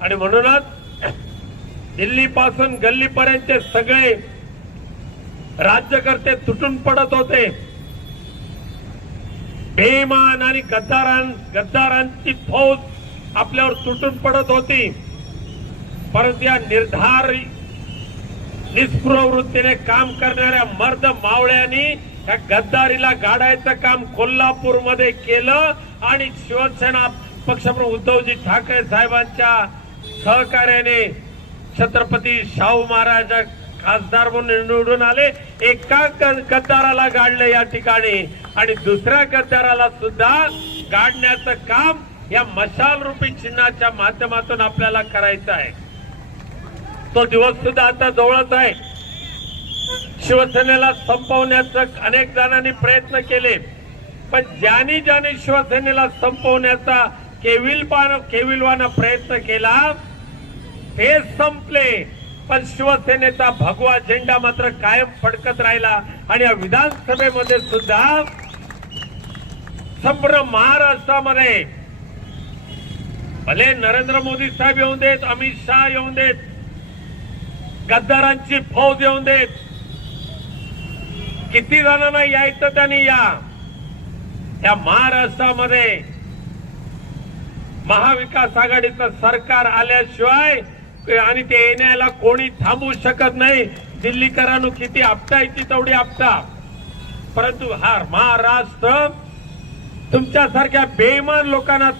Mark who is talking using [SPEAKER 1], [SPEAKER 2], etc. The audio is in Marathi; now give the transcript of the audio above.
[SPEAKER 1] आणि म्हणूनच दिल्ली पासून गल्लीपर्यंतचे सगळे राज्यकर्ते तुटून पडत होते. बेमान आणि गद्दारां गद्दारांची फौज आपल्यावर तुटून पडत होती. परंतु या निर्धार निष्प्रवृत्तीने काम करणाऱ्या मर्द मावळ्यांनी या गद्दारीला गाडायचं काम कोल्हापूरमध्ये केलं आणि शिवसेना पक्षप्रमुख उद्धवजी ठाकरे साहेबांच्या सहकार्याने छत्रपती शाहू महाराज खासदार म्हणून निवडून आले. एका गद्दाराला गाडलं या ठिकाणी. आणि दुसऱ्या गद्दाराला सुद्धा गाडण्याचं काम या मशाल रूपी चिन्हाच्या माध्यमातून आपल्याला करायचं आहे. तो दिवस सुद्धा आता जवळच आहे. शिवसेनेला संपवण्याचं अनेक जणांनी प्रयत्न केले. पण ज्याने ज्याने शिवसेनेला संपवण्याचा केविलपान केविलवानं प्रयत्न केला ते संपले. पण शिवसेनेचा भगवा झेंडा मात्र कायम फडकत राहिला. आणि या विधानसभेमध्ये सुद्धा संपूर्ण महाराष्ट्रामध्ये भले नरेंद्र मोदी साहेब येऊन देत अमित शहा येऊन देत गद्दारांची फौज येऊन देत किती जणांना यायचं त्यांनी या. त्या महाराष्ट्रामध्ये महाविकास आघाडीचं सरकार आल्याशिवाय आणि ते येण्याला कोणी थांबवू शकत नाही. दिल्लीकरांनो किती आपटायची तेवढी आपटा. परंतु हा महाराष्ट्र तुमच्यासारख्या बेमान लोकांना